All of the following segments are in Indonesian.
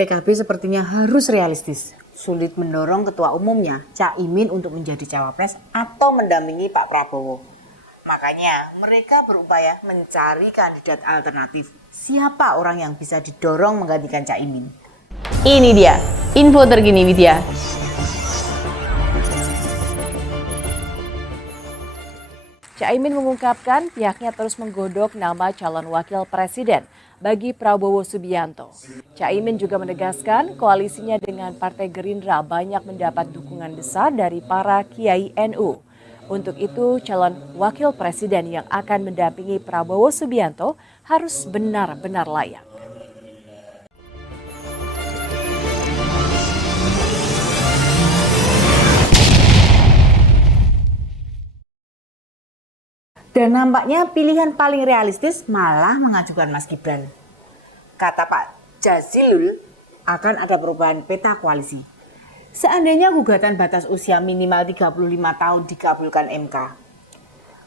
PKB sepertinya harus realistis. Sulit mendorong ketua umumnya, Caimin, untuk menjadi cawapres atau mendampingi Pak Prabowo. Makanya mereka berupaya mencari kandidat alternatif. Siapa orang yang bisa didorong menggantikan Caimin? Ini dia, info terkini Widya. Caimin mengungkapkan pihaknya terus menggodok nama calon wakil presiden bagi Prabowo Subianto. Caimin juga menegaskan koalisinya dengan Partai Gerindra banyak mendapat dukungan besar dari para kiai NU. Untuk itu, calon wakil presiden yang akan mendampingi Prabowo Subianto harus benar-benar layak. Dan nampaknya pilihan paling realistis malah mengajukan Mas Gibran. Kata Pak Jazilul, akan ada perubahan peta koalisi. Seandainya gugatan batas usia minimal 35 tahun dikabulkan MK.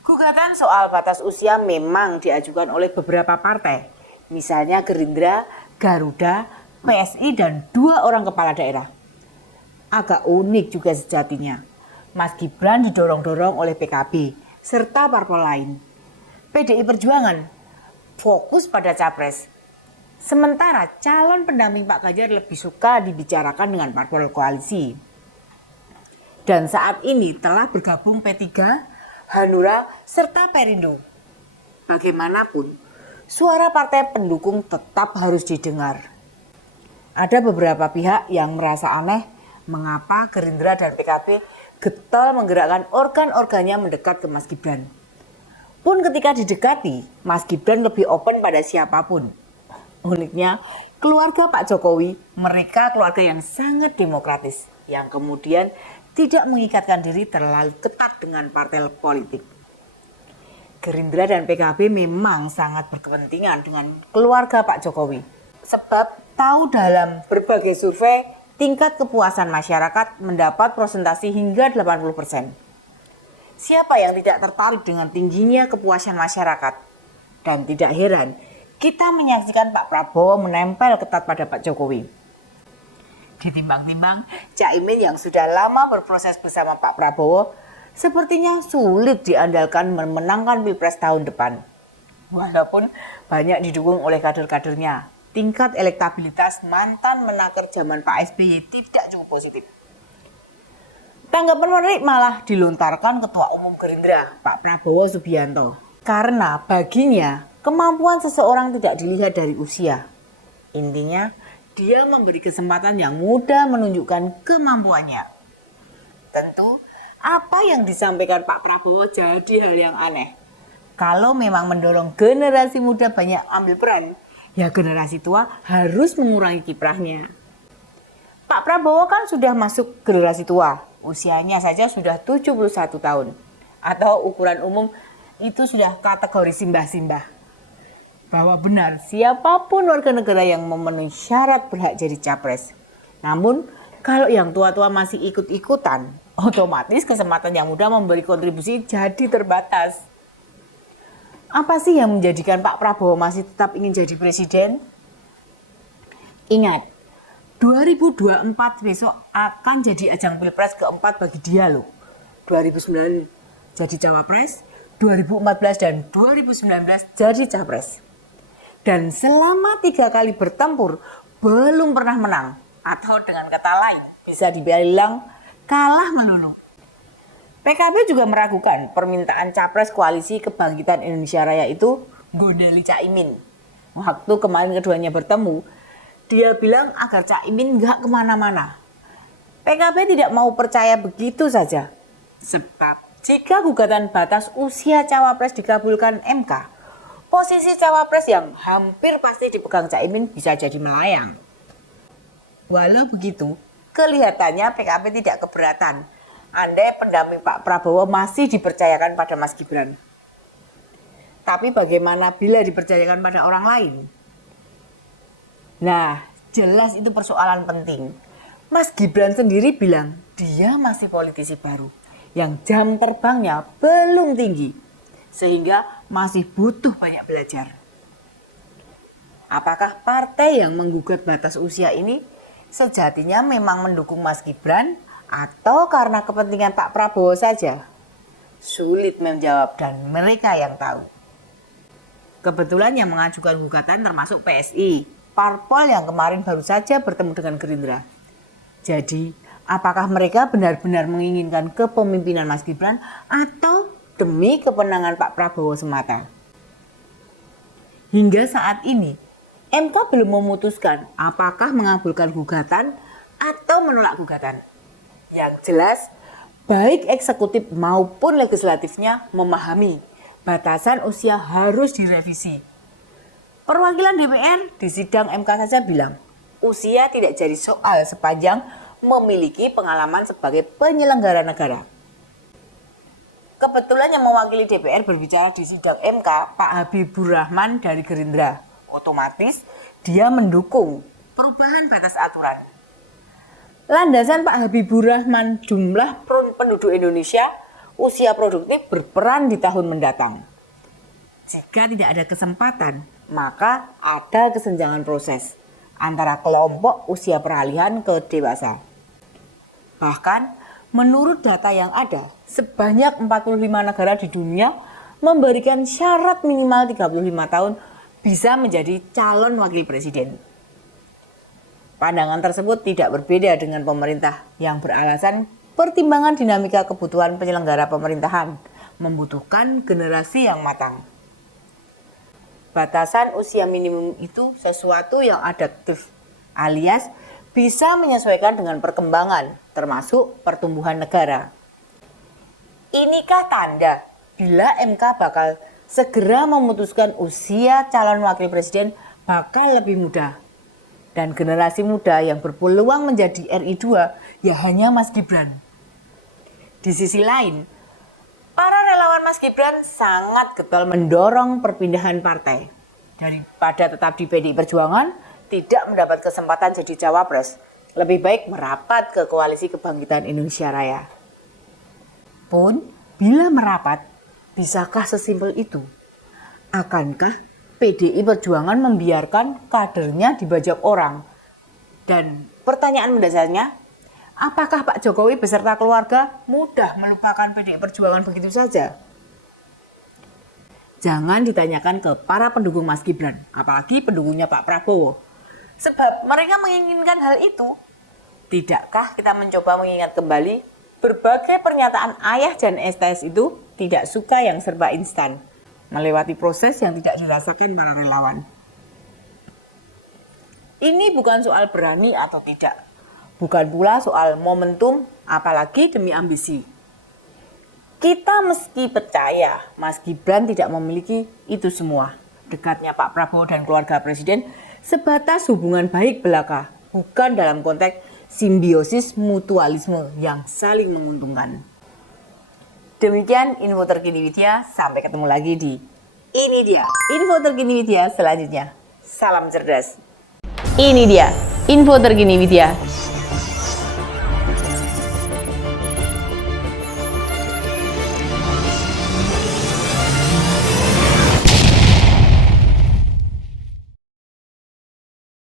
Gugatan soal batas usia memang diajukan oleh beberapa partai. Misalnya Gerindra, Garuda, PSI, dan 2 orang kepala daerah. Agak unik juga sejatinya. Mas Gibran didorong-dorong oleh PKB serta parpol lain. PDI Perjuangan fokus pada capres. Sementara calon pendamping Pak Ganjar lebih suka dibicarakan dengan parpol koalisi. Dan saat ini telah bergabung P3, Hanura, serta Perindo. Bagaimanapun, suara partai pendukung tetap harus didengar. Ada beberapa pihak yang merasa aneh mengapa Gerindra dan PKB getol menggerakkan organ-organnya mendekat ke Mas Gibran. Pun ketika didekati, Mas Gibran lebih open pada siapapun. Uniknya, keluarga Pak Jokowi, mereka keluarga yang sangat demokratis, yang kemudian tidak mengikatkan diri terlalu ketat dengan partai politik. Gerindra dan PKB memang sangat berkepentingan dengan keluarga Pak Jokowi. Sebab tahu dalam berbagai survei, tingkat kepuasan masyarakat mendapat presentasi hingga 80%. Siapa yang tidak tertarik dengan tingginya kepuasan masyarakat? Dan tidak heran, kita menyaksikan Pak Prabowo menempel ketat pada Pak Jokowi. Ditimbang-timbang, Caimin yang sudah lama berproses bersama Pak Prabowo, sepertinya sulit diandalkan memenangkan Pilpres tahun depan. Walaupun banyak didukung oleh kader-kadernya, tingkat elektabilitas mantan menaker zaman Pak SBY tidak cukup positif. Tanggapan menarik malah dilontarkan Ketua Umum Gerindra, Pak Prabowo Subianto. Karena baginya, kemampuan seseorang tidak dilihat dari usia. Intinya, dia memberi kesempatan yang mudah menunjukkan kemampuannya. Tentu, apa yang disampaikan Pak Prabowo jadi hal yang aneh. Kalau memang mendorong generasi muda banyak ambil peran, ya generasi tua harus mengurangi kiprahnya. Pak Prabowo kan sudah masuk generasi tua, usianya saja sudah 71 tahun. Atau ukuran umum itu sudah kategori simbah-simbah. Bahwa benar siapapun warga negara yang memenuhi syarat berhak jadi capres. Namun kalau yang tua-tua masih ikut-ikutan, otomatis kesempatan yang muda memberi kontribusi jadi terbatas. Apa sih yang menjadikan Pak Prabowo masih tetap ingin jadi presiden? Ingat, 2024 besok akan jadi ajang pilpres keempat bagi dia loh. 2009 jadi cawapres, 2014 dan 2019 jadi capres. Dan selama 3 kali bertempur belum pernah menang. Atau dengan kata lain bisa dibilang kalah melulu. PKB juga meragukan permintaan capres koalisi Kebangkitan Indonesia Raya itu gondeli Caimin. Waktu kemarin keduanya bertemu, dia bilang agar Caimin nggak kemana-mana. PKB tidak mau percaya begitu saja. Sebab jika gugatan batas usia cawapres dikabulkan MK, posisi cawapres yang hampir pasti dipegang Caimin bisa jadi melayang. Walau begitu, kelihatannya PKB tidak keberatan andai pendamping Pak Prabowo masih dipercayakan pada Mas Gibran. Tapi bagaimana bila dipercayakan pada orang lain? Nah, jelas itu persoalan penting. Mas Gibran sendiri bilang dia masih politisi baru yang jam terbangnya belum tinggi, sehingga masih butuh banyak belajar. apakah partai yang menggugat batas usia ini sejatinya memang mendukung Mas Gibran atau karena kepentingan Pak Prabowo saja? Sulit menjawab dan mereka yang tahu. Kebetulan yang mengajukan gugatan termasuk PSI, parpol yang kemarin baru saja bertemu dengan Gerindra. Jadi, apakah mereka benar-benar menginginkan kepemimpinan Mas Gibran atau demi kemenangan Pak Prabowo semata? Hingga saat ini, MK belum memutuskan apakah mengabulkan gugatan atau menolak gugatan. Yang jelas, baik eksekutif maupun legislatifnya memahami batasan usia harus direvisi. Perwakilan DPR di sidang MK saja bilang, usia tidak jadi soal sepanjang memiliki pengalaman sebagai penyelenggara negara. Kebetulan yang mewakili DPR berbicara di sidang MK, Pak Habibur Rahman dari Gerindra. Otomatis dia mendukung perubahan batas aturan. Landasan Pak Habibur Rahman, jumlah penduduk Indonesia usia produktif berperan di tahun mendatang. Jika tidak ada kesempatan, maka ada kesenjangan proses antara kelompok usia peralihan ke dewasa. Bahkan menurut data yang ada, sebanyak 45 negara di dunia memberikan syarat minimal 35 tahun bisa menjadi calon wakil presiden. Pandangan tersebut tidak berbeda dengan pemerintah yang beralasan pertimbangan dinamika kebutuhan penyelenggara pemerintahan membutuhkan generasi yang matang. Batasan usia minimum itu sesuatu yang adaptif, alias bisa menyesuaikan dengan perkembangan, termasuk pertumbuhan negara. Inikah tanda bila MK bakal segera memutuskan usia calon wakil presiden bakal lebih muda? Dan generasi muda yang berpeluang menjadi RI 2 ya hanya Mas Gibran. Di sisi lain, para relawan Mas Gibran sangat getol mendorong perpindahan partai. Daripada tetap di PDI Perjuangan, tidak mendapat kesempatan jadi cawapres, lebih baik merapat ke Koalisi Kebangkitan Indonesia Raya. Pun, bila merapat, bisakah sesimpel itu? Akankah PDI Perjuangan membiarkan kadernya dibajak orang? Dan pertanyaan mendasarnya, apakah Pak Jokowi beserta keluarga mudah melupakan PDI Perjuangan begitu saja? Jangan ditanyakan ke para pendukung Mas Gibran, apalagi pendukungnya Pak Prabowo. Sebab mereka menginginkan hal itu. Tidakkah kita mencoba mengingat kembali berbagai pernyataan ayah dan STS itu tidak suka yang serba instan, melewati proses yang tidak dirasakan para relawan. Ini bukan soal berani atau tidak, bukan pula soal momentum, apalagi demi ambisi. Kita meski percaya Mas Gibran tidak memiliki itu semua. Dekatnya Pak Prabowo dan keluarga presiden sebatas hubungan baik belaka, bukan dalam konteks simbiosis mutualisme yang saling menguntungkan. Demikian info terkini Widya, sampai ketemu lagi di Ini Dia, info terkini Widya selanjutnya. Salam cerdas. Ini dia info terkini Widya.